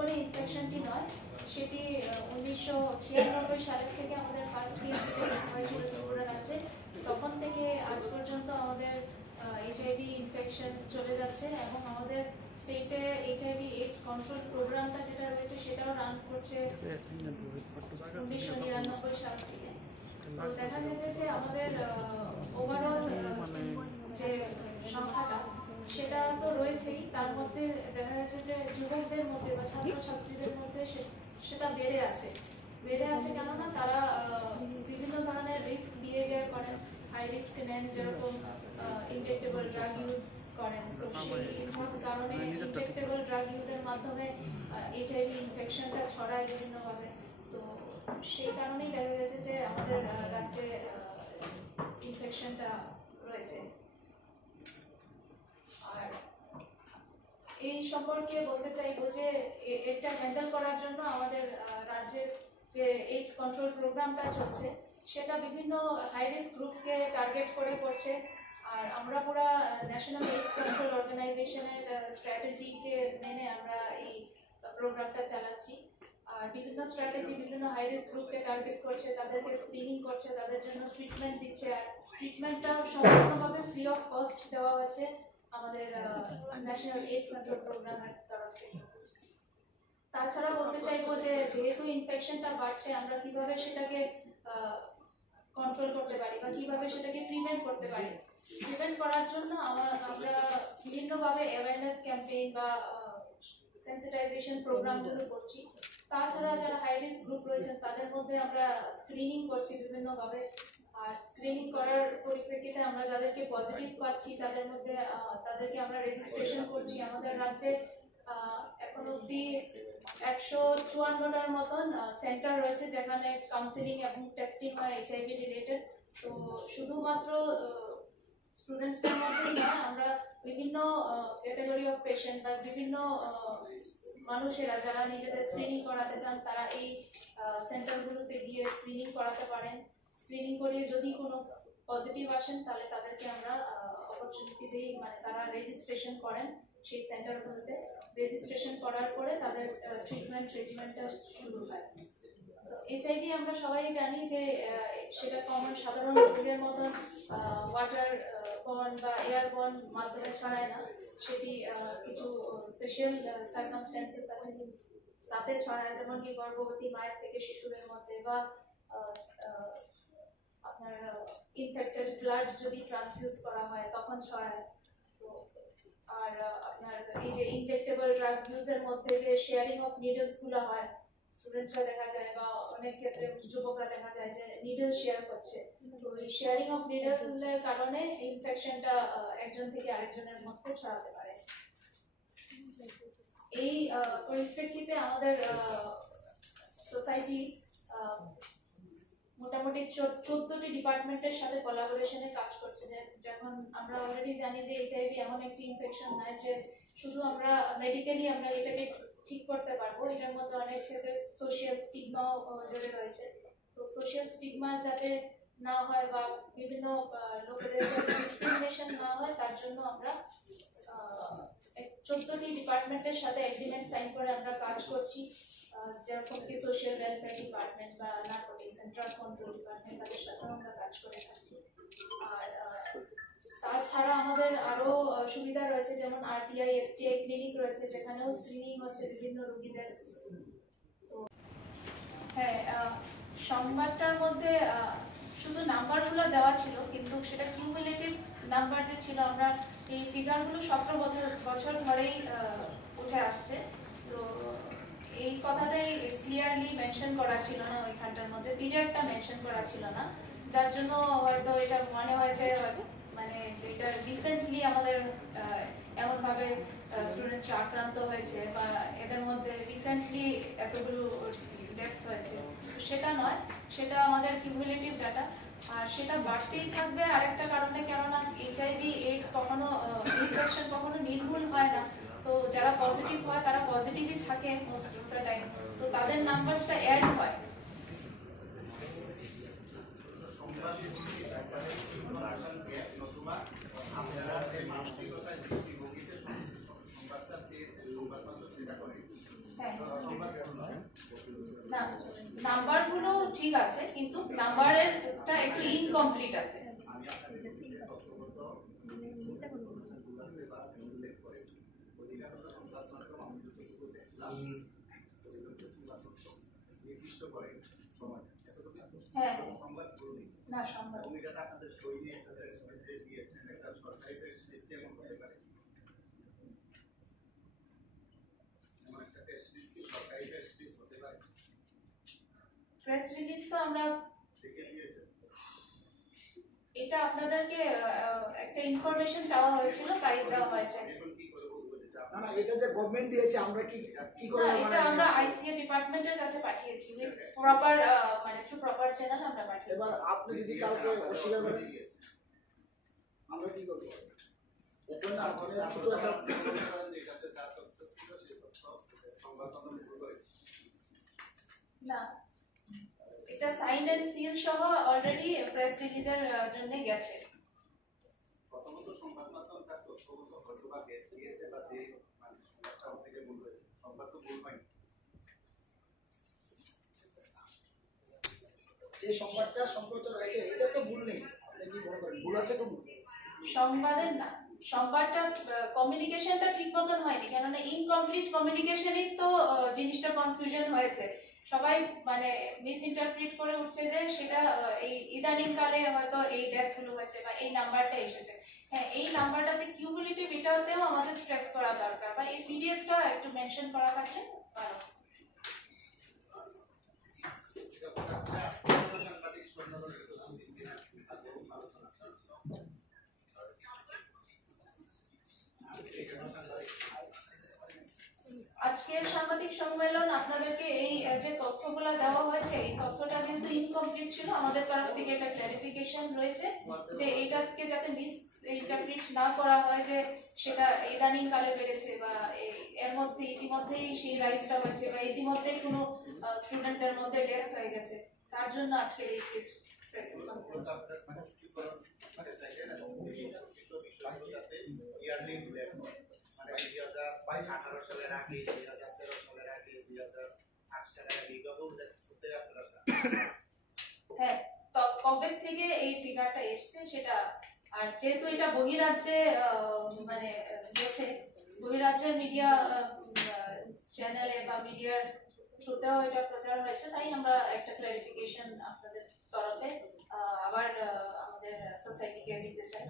করে ইনফেকশনটি নয়, সেটি 1996 সালের থেকে আমাদের ফার্স্ট কেস হয়েছিল ত্রিপুরা রাজ্যে। তখন থেকে আজ পর্যন্ত আমাদের এইচআইভি ইনফেকশন চলে যাচ্ছে এবং আমাদের স্টেটে এইচআইভি এইডস কন্ট্রোল প্রোগ্রামটা যেটা রয়েছে সেটাও রান করছে 1999 সাল থেকে। তো দেখা গেছে যে আমাদের ওভারঅল যে সংখ্যাটা সেটা তো রয়েছেই, তার মধ্যে দেখা গেছে যে যুবকদের মধ্যে বা ছাত্রছাত্রীদের মধ্যে সেটা বেড়ে আছে কেননা তারা বিভিন্ন ধরনের রিস্ক বিহেভিয়ার করেন, হাই রিস্ক নেন, যেরকম ইনজেক্টেবল ড্রাগ ইউজ করেন। তো সেই কারণে ইনজেক্টেবল ড্রাগ ইউজের মাধ্যমে এইচআইভি ইনফেকশনটা ছড়ায় বিভিন্নভাবে। তো সেই কারণেই দেখা গেছে যে আমাদের রাজ্যে ইনফেকশনটা রয়েছে। আর এই সম্পর্কে বলতে চাইবো যে এটা হ্যান্ডেল করার জন্য আমাদের রাজ্যের যে এইডস কন্ট্রোল প্রোগ্রামটা চলছে সেটা বিভিন্ন হাই রিস্ক গ্রুপকে টার্গেট করে করছে। আর আমরা পুরো ন্যাশনাল এইডস কন্ট্রোল অর্গানাইজেশনের স্ট্র্যাটেজিকে মেনে আমরা এই প্রোগ্রামটা চালাচ্ছি। আর বিভিন্ন স্ট্র্যাটেজি বিভিন্ন হাই রিস্ক গ্রুপকে টার্গেট করছে, তাদেরকে স্ক্রিনিং করছে, তাদের জন্য ট্রিটমেন্ট দিচ্ছে। আর ট্রিটমেন্টটা সম্পূর্ণভাবে ফ্রি অফ কস্ট দেওয়া হচ্ছে আমাদের ন্যাশনাল এইডস কন্ট্রোল প্রোগ্রামের তরফ থেকে। তাছাড়া বলতে চাইবো যে যেহেতু ইনফেকশনটা বাড়ছে, আমরা কিভাবে সেটাকে কন্ট্রোল করতে পারি বা কিভাবে সেটাকে প্রিভেন্ট করতে পারি। প্রিভেন্ট করার জন্য আমরা বিভিন্নভাবে অ্যাওয়ারনেস ক্যাম্পেইন বা সেন্সিটাইজেশন প্রোগ্রামগুলো করছি। তাছাড়া যারা হাই রিস্ক গ্রুপ রয়েছেন তাদের মধ্যে আমরা স্ক্রিনিং করছি বিভিন্নভাবে। আর স্ক্রিনিং করার পরিপ্রেক্ষিতে আমরা যাদেরকে পজিটিভ পাচ্ছি তাদের মধ্যে তাদেরকে আমরা রেজিস্ট্রেশন করছি। আমাদের রাজ্যে এখন অবধি 154টার মতন সেন্টার রয়েছে যেখানে কাউন্সিলিং এবং টেস্টিং হয় এইচআইভি রিলেটেড। তো শুধুমাত্র স্টুডেন্টসদের মধ্যেই না, আমরা বিভিন্ন ক্যাটাগরি অফ পেশেন্ট বা বিভিন্ন মানুষেরা যারা নিজেদের স্ক্রিনিং করাতে চান তারা এই সেন্টারগুলোতে গিয়ে স্ক্রিনিং করাতে পারেন। স্ক্রিনিং করিয়ে যদি কোনো পজিটিভ আসেন তাহলে তাদেরকে আমরা অপরচুনিটি দিই, মানে তারা রেজিস্ট্রেশন করেন সেই সেন্টারগুলোতে। রেজিস্ট্রেশন করার পরে তাদের ট্রিটমেন্ট রেজিমেন্টটা শুরু হয়। তো এইচআইভি আমরা সবাই জানি যে সেটা কমন সাধারণ রোগের মতন ওয়াটার বর্ন বা এয়ার বর্ন মাধ্যমে ছড়ায় না, সেটি কিছু স্পেশাল সার্কামস্ট্যান্সেস আছে তাতে ছড়ায়, যেমন কি গর্ভবতী মায়ের থেকে শিশুদের মধ্যে বা আপনার ইনফেক্টেড ব্লাড যদি ট্রান্সফিউজ করা হয় তখন ছড়ায়। তো আর আপনার এই যে ইনজেক্টেবল ড্রাগ ইউজের মধ্যে যে শেয়ারিং অফ নিডলস গুলো হয়, স্টুডেন্টসরা দেখা যায় বা অনেক ক্ষেত্রে যুবকরা দেখা যায় যে নিডল শেয়ার করছে। তো এই শেয়ারিং অফ নিডলের কারণে ইনফেকশনটা একজন থেকে আরেকজনের মধ্যে ছড়াতে পারে। এই পরিপ্রেক্ষিতে আমাদের সোসাইটি মোটামুটি 14টি ডিপার্টমেন্টের সাথে কোলাবোরেশনে কাজ করছে। যখন আমরা অলরেডি জানি যে এইচআইভি এমন একটি ইনফেকশন নয় যে শুধু আমরা মেডিকেলি আমরা এটাকে ঠিক করতে পারবো, এটার মধ্যে অনেক ক্ষেত্রে সোশিয়াল স্টিগমাও জড়িয়ে রয়েছে। তো সোশিয়াল স্টিগমা যাতে না হয় বা বিভিন্ন লোকেদের ডিসক্রিমিনেশন না হয় তার জন্য আমরা 14টি ডিপার্টমেন্টের সাথে এগ্রিমেন্ট সাইন করে আমরা কাজ করছি, যেরকম কি সোশ্যাল ওয়েলফেয়ার ডিপার্টমেন্ট বা narcotics and drug control department, তাদের সাথে আমরা কাজ করে থাকছি। আর তাছাড়া আমাদের আরো সুবিধা রয়েছে, যেমন আরটিআই এসটিআই ক্লিনিক রয়েছে যেখানেও স্ক্রিনিং হচ্ছে বিভিন্ন রোগীদের। তো হ্যাঁ, সংবাদটার মধ্যে শুধু নাম্বারগুলো দেওয়া ছিল, কিন্তু সেটা কিউমুলেটিভ নাম্বার যে ছিল, আমরা এই ফিগারগুলো 17 বছর ধরেই উঠে আসছে। তো এই কথাটাই ক্লিয়ারলি মেনশন করা ছিল না, ওইখানটার মধ্যে পিরিয়ডটা মেনশন করা ছিল না, যার জন্য হয়তো এটা মনে হয়েছে মানে যেটা রিসেন্টলি আমাদের এমনভাবে স্টুডেন্টসরা আক্রান্ত হয়েছে বা এদের মধ্যে রিসেন্টলি এতগুলো ডেথস হয়েছে। সেটা নয়, সেটা আমাদের কিউমুলেটিভ ডাটা। আর সেটা বাড়তেই থাকবে আরেকটা কারণে, কেননা এইচআইভি এইডস কখনো ইনফেকশন কখনো নির্মূল হয় না। তো যারা পজিটিভ হয় তারা পজিটিভই থাকে মোস্ট অফ দ্য টাইম, তো তাদের নাম্বারসটা অ্যাড হয়। হ্যাঁ, ঠিক আছে, কিন্তু নাম্বারেরটা একটু ইনকমপ্লিট আছে। হ্যাঁ, না সংবাদ আপনাদের সই নিয়ে একটা দিয়েছেন, একটা সরকারি প্রেস রিলিজ কেমন হতে পারে? এমন একটা প্রেস রিলিজ কি সরকারি প্রেস রিলিজ হতে পারে? প্রেস রিলিজ তো আমরা দেখে দিয়েছেন, এটা আপনাদেরকে একটা ইনফরমেশন চাওয়া হয়েছিল, তাই দেওয়া হয়েছে। এখন কি করে বলবো যে না না, এটা যে গভর্নমেন্ট দিয়েছে আমরা কি করে না, এটা আমরা আইসিএ ডিপার্টমেন্টের কাছে পাঠিয়েছি উইথ প্রপার মানে থ্রু প্রপার চ্যানেল আমরা পাঠিয়েছি। এবার আপনি যদি কালকে অস্বীকার করেন আমরা কি করব? এখন না মানে ছোট একটা এটাতে যা তথ্য ছিল সেই তথ্য সংবাদ মাধ্যমে ভুল করেছে। না, এটা সাইন এন্ড সিল সহ অলরেডি প্রেস রিলিজের জন্য গেছে। প্রথমত সংবাদ মাধ্যম তার তথ্যগত হয়তো বা দিয়েছে বা যে মানে সংবাদটা থেকে ভুল হয়েছে, সংবাদ তো ভুল হয়নি। যে সংবাদটা সম্প্রচার হয়েছে এটা তো ভুল নেই, আপনি কি মনে করেন ভুল আছে কোনো? সংবাদের না, সংবাদটা কমিউনিকেশনটা ঠিক মতন হয়নি, কেননা ইনকমপ্লিট কমিউনিকেশনই তো জিনিসটা কনফিউশন হয়েছে। সবাই মানে মিস ইন্টারপ্রিট করে উঠছে যে সেটা এই ইদানিং কালে হয়তো এই ডেথ গুলো হয়েছে বা এই নাম্বারটা এসেছে। হ্যাঁ, এই নাম্বারটা যে কিউমুলেটিভ এটাতেও আমাদের স্ট্রেস করা দরকার, বা এই পিরিয়ডটা একটু মেনশন করা থাকলে ভালো। সাংবাদিক সম্মেলনের আলোচনা আজকের সাংবাদিক সম্মেলন আপনাদেরকে এই যে তথ্যগুলো দেওয়া হয়েছে, এই তথ্যটা যেহেতু ইনকমপ্লিট ছিল, আমাদের তরফ থেকে এটা ক্লারিফিকেশন রয়েছে যে এটাকে যাতে মিস ইন্টারপ্রিট না করা হয় যে সেটা ইদানিং কালে বেড়েছে বা এর মধ্যে ইতিমধ্যেই সেই রাইজটা হয়েছে বা ইতিমধ্যেই কোনো স্টুডেন্টের মধ্যে ডেথ হয়ে গেছে, তার জন্য আজকে এই মানে 2018 সালের আগে, 2013 সালের আগে, 2008 সালের আগে এইভাবেও করতে আপনারা চান? হ্যাঁ, তো কবে থেকে এই ফিগারটা এসছে সেটা, আর যেহেতু এটা বহিরাজ্যে মানে গেছে, বহিরাজ্যের মিডিয়া চ্যানেলে বা মিডিয়ার থ্রুতেও এটা প্রচার হয়েছে, তাই আমরা একটা ক্লারিফিকেশন আপনাদের তরফে আবার আমাদের সোসাইটিকে দিতে চাই।